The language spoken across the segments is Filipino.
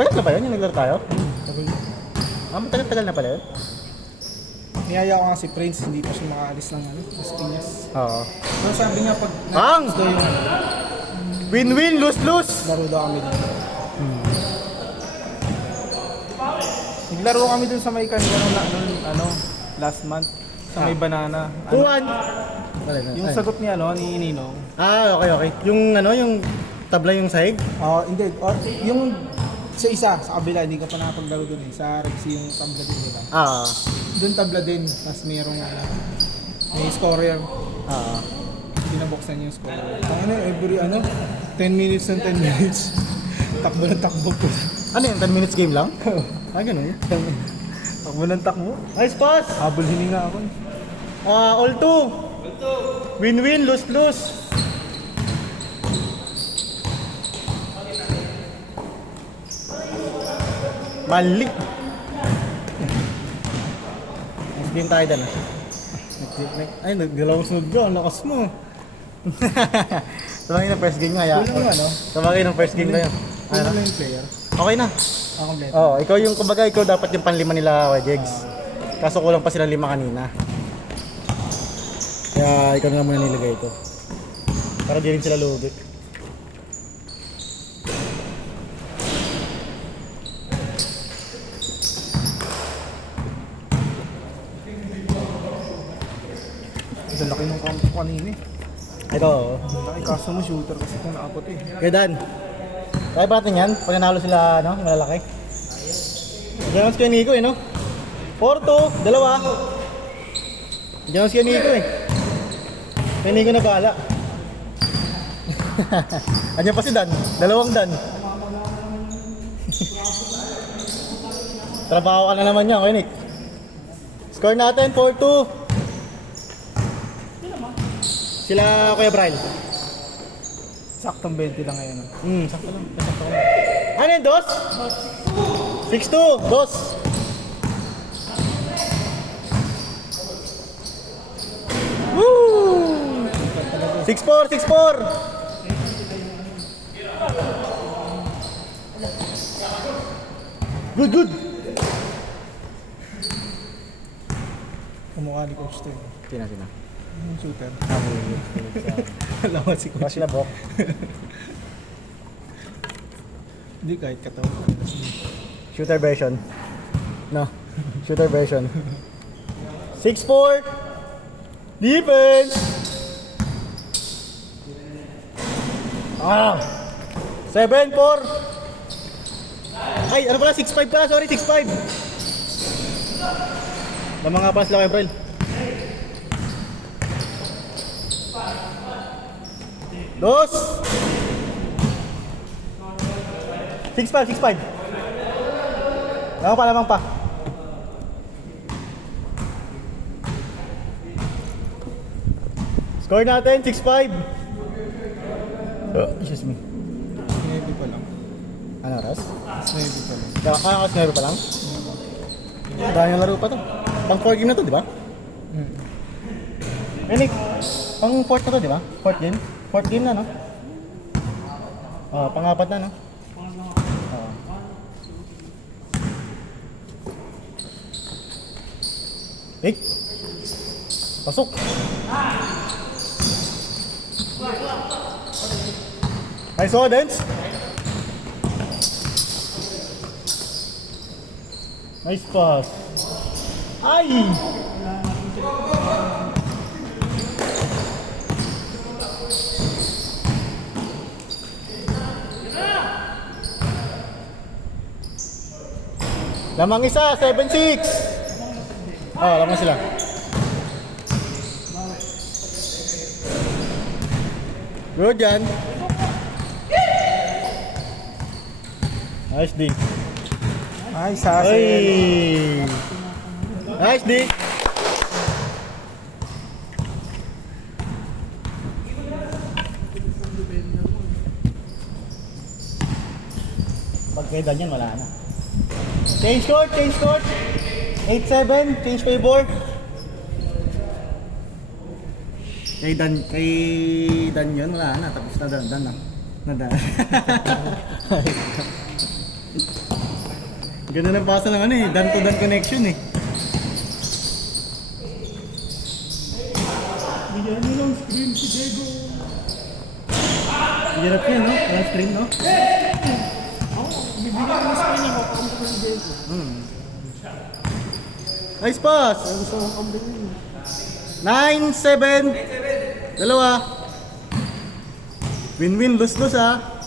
Matagal na ba yun yung naglaro tayo? Tagal. Matagal na pala yun? Niyaya ko nga si Prince, hindi pa siya makaalis ng Las Piñas. Oo. So sabi niya pag Ang! daw yung Win-win, lose-lose! laro daw kami dito. Naglaro kami dun sa may kanila last month. Sa may banana. Tuwan! Yung sagot niya ni Ninong. Okay. Yung yung tabla yung sahig? Hindi. Yung sa isa, sa kabila, hindi ka pa nakapaglaro dun eh. Sa Rexy yung tabla din nila. Dun tabla din. Tapos mayroong may scorer. Binabuksan yung scorer. Every 10 minutes and 10 minutes. Takbo ng takbo po. Ano yun? 10 minutes game lang? Ganun. Takbo ng takbo. Nice pass! Habol hininga ako. All two! Win-win, lose-lose! Mali! Next game tayo dyan Ay, nagdalawang sunod ka. Ang lakas mo. Sabagay ng first game nga. Sabagay ng first game tayo. Ano na yung player? Okay na. Kompleto. Ikaw yung kumbaga, ikaw dapat yung panlima nila, Jegs. Kaso kulang pa sila 5 kanina. Kaya ikaw na muna nilagay ito. Para di rin sila lugi. Ang laki ng kampo kanina eh. Ito. Laki kaso mo shooter kasi kung naabot eh. Kaya Dan. Kaya ba natin yan? Pag nanalo sila, malalaki. Diyan si Nico no? 4-2, dalawa. Diyan si Nico Kaya Nico na bahala. Andiyan pa si Dan, dalawang Dan. Trabaho ka na naman niya, okay Nick? Score natin, 4-2. Sila Kuya Brian. Saktong 20 lang ngayon. Sakto lang. Ano yun, dos? 6-2, dos. Woo! 6-4, 6-4. Good. Kumukha ni Coach Ter. Sina. Yung shooter. Alam mo si Coach. Sila Bok. Hindi kahit katawa. Shooter version. No. Shooter version. 6-4. Defense. 7-4. Ay, ano pala? 6-5 ka. Sorry, 6-5. Tama nga pa sila kay Brel. Dos. 6-5. Lamang pa. Score natin, 6-5. Excuse me. Navy pa lang. Ano oras? Navy pa lang. Oras 9 pa lang? Dahil yung laro pa to. Pang 4 game na to, di ba? Nick, pang 4 na to, di ba? 4th game? 4th game na, no? Pang-4 na, no? Nick, pasok. Nice audience. Nice pass. Ay! Lamang isa, 7-6. Lamang sila. Good yan. Nice D. Ay, sasa. Ay! Nice D. Pag kay Dan yan, wala na. Change court. 8-7, change favor. Kay Dan yun, wala na. Tapos na Dan na. Ganda ng pasa ng ano eh, dan-to-dan connection eh. Bigyan nyo ng screen si Diego. Hirap yan, no? Walang screen, no? Bibigyan ko ng screen ako kung si Diego. Nice pass! Gusto kong kambing. 9-7. Dalawa. Win-win, lose-lose ah.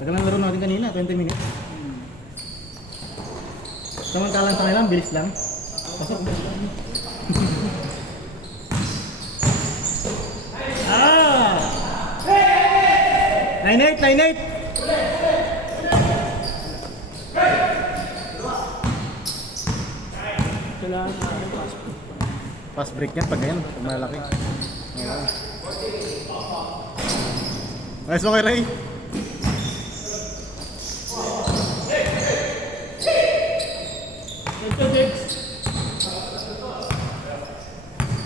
Tagal lang laro natin kanina, 20 minutes. Samantalang sa kanila, bilis lang. Pasok. Ah! 9-8, 9-8. Kailangan natin passport. Fast break yan pag ganyan, pag malaki. Oo. Nice mo kay Ray. Ito, Dex.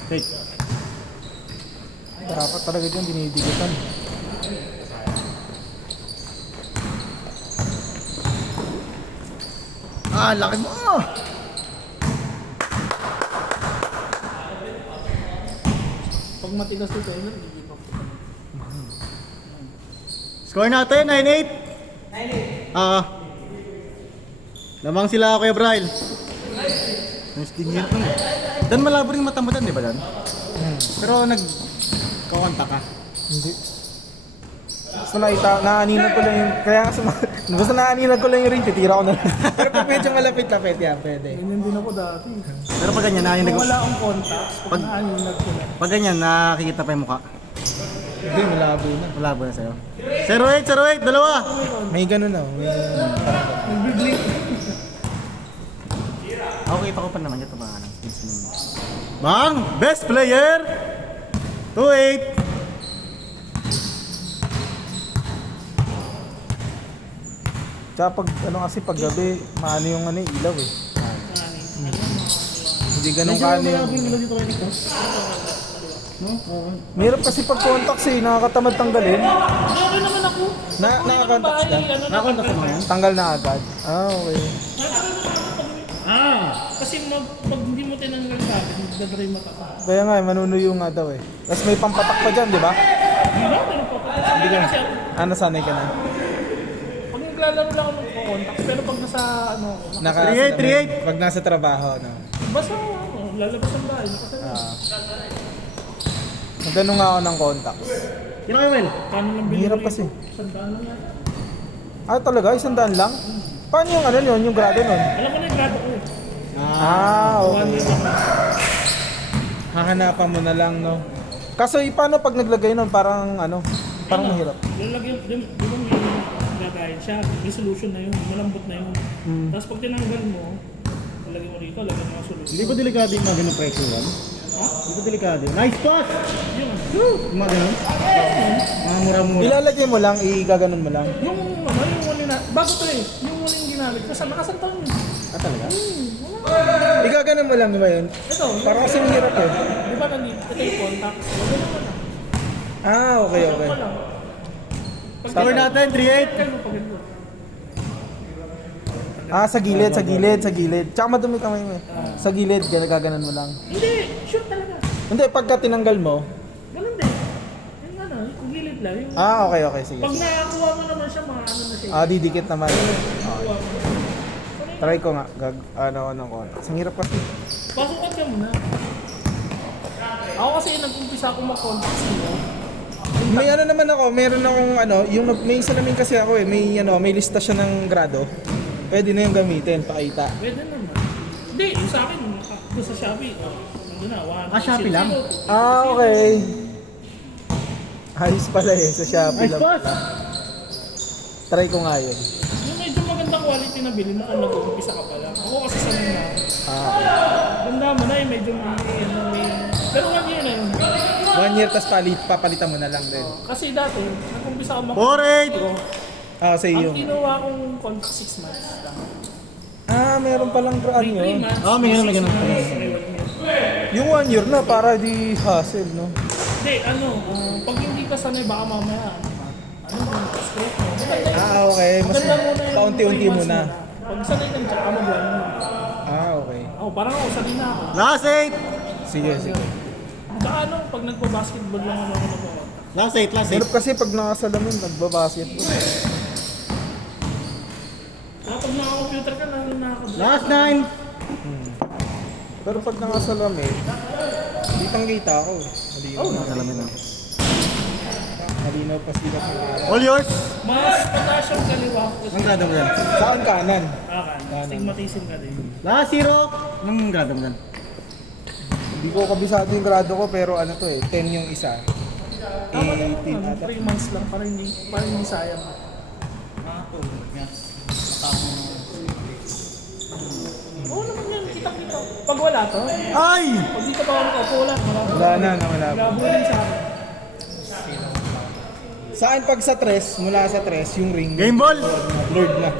Take. Dapat talaga dyan dinidigitan. Ah, laki mo! Pag matigas ito, hindi pa. Score natin, 9-8. 9-8? Oo. Lamang sila Kuya Bryle. Nice din yun. Dan malabo rin mata mo dan, di ba Dan? Pero nag-kakonta ka. Hindi. Basta naaninan ko lang yung, kaya basta naaninan ko lang yung ring, titira ko na lang. Pero pag medyo malapit-lapit yan, pwede. Ganyan din ako dati. Pero pag ganyan, Kung wala akong contacts, pag naaninan ko lang. pag ganyan, nakikita pa yung mukha. Hindi, malabo na. Malabo na sa'yo. 0-8, 0-8, dalawa! May ganun na, may nag-blink. Okay, pa ko pa naman ito mga Bang! Best player! 2-8! Tsaka pag, pag gabi, maano yung ilaw eh. Hindi ganun kaano yung... dito kayo dito. No? Oo. Mahirap kasi pag contacts eh, nakakatamad tanggalin. Meron naman ako. Naka-contacts ka? Nakakonta sa mga yan? Tanggal na agad. Ah, okay. Kasi pag hindi mo tinanggal sa akin, dadry mo ka. Kaya nga, manunuyo nga daw eh. Tapos may pampatak pa dyan, di ba? Hindi ba? Pero Hindi ka na. kasi ako, Nasanay ka na. pag naglalaro lang ako ng contacts, pero pag nasa Naka, 3-8. Pag nasa trabaho, no? basta lalabas ang bahay, nakasama. Ganun nga ako ng contacts. Sino kayo, Mel? Paano lang Mahirap kasi. Sandaan lang yan. Ah, talaga? 100 lang? Paano yung yun, yung grado nun? Alam ko na yung grado ko eh. Okay. Hahanapan mo na lang, no? Kaso paano pag naglagay nun, parang parang mahirap. Lalagyan, di ba may gagayin siya, may solution na yun, malambot na yun. Tapos pag tinanggal mo, lalagyan mo rito, lagyan mo ang solution. Hindi ba delikado yung mga ganun pressure yan? Ha? Hindi ba delikado? Nice pass! Yun. Yung mga ganun? Mga mura-mura. Ilalagay mo lang, igaganon mo lang. Yung yung wali na, bago to eh, yung wali yung ginamit, nakasantaw yun. Ah, talaga? Igaganon mo lang ba yun? Ito, Parang kasi mahirap eh. di ba nandito, ito yung contact, lagyan mo na. Ah, okay. Ito lang. Score natin, 3-8. Kaya mo pag ito. Ah, sa gilid. Tsaka madumi kamay mo eh. Sa gilid, gaganon mo lang. Hindi, shoot talaga. Hindi, pagka tinanggal mo. Ganun din. Yung yung gilid lang. Yung, Ah, okay, sige. pag nakakuha mo naman siya, mga na siya. Ah, didikit naman. Nakuha mo. Try ko nga, ng contacts. Ang hirap kasi. Pasukan ka muna. Ako kasi nag-umpisa ako mag-contacts nyo. May naman ako, meron akong yung may salamin kasi ako eh, may lista siya ng grado. Pwede na yung gamitin, pakita. Pwede naman. Hindi, yung sa akin, doon sa Shopee, nandun na, 1. Ah, Shopee lang? Ah, okay. Ayos pala eh, sa Shopee Nice lang. pass! Try ko nga yun. Yung medyo magandang quality na bilhin mo kung nag-uumpisa ka pa lang. Ako kasi sanay na. Ganda mo na medyo may... Pero 1 year na yun. 1 year, tas papalitan mo na lang din. Kasi dati, nag-umpisa ako 4-8! Ah, sa Ang iyo. kinuha kong contract 6 months lang. Ah, meron palang May 3 yun. months, Ah, may ganun, may ganun. may 1 year. Yung 1 year na, para di hassle, no? Hindi, pag hindi ka sanay, baka mamaya, stroke mo. Okay. Mas Maganda muna yung paunti-unti 3 months muna. Pag sanay ka, tsaka mag-1 mo. Okay. Parang ako, sanay na ako. Last 8! Sige. Saka pag nagpa-basketball lang ako Last 8, last 8. Hirap kasi pag nakasalamin, nagbabasket po. Pag naka-computer ka, nakakabla. Last 9! Pero pag nakasalamin, kitang-kita ako. Malinaw. Salamin na. Malinaw pa sila ng araw. All yours! Mas potassium kaliwa ko. Anong grado mo yan? Saan kanan? Stigmatism ka din. Last 0! Anong grado mo yan? Hindi ko kabisado yung grado ko pero 10 yung isa. Tama lang 18 ata. 3 months lang, para hindi sayang. Oo naman yan, kita-kita. Pag wala to, Ay! pag dito pa ako nakaupo, wala. Wala na, nawala pa. Labo din sa akin. Saan pag sa 3, mula sa 3, yung ring. Game ball! Blurred na.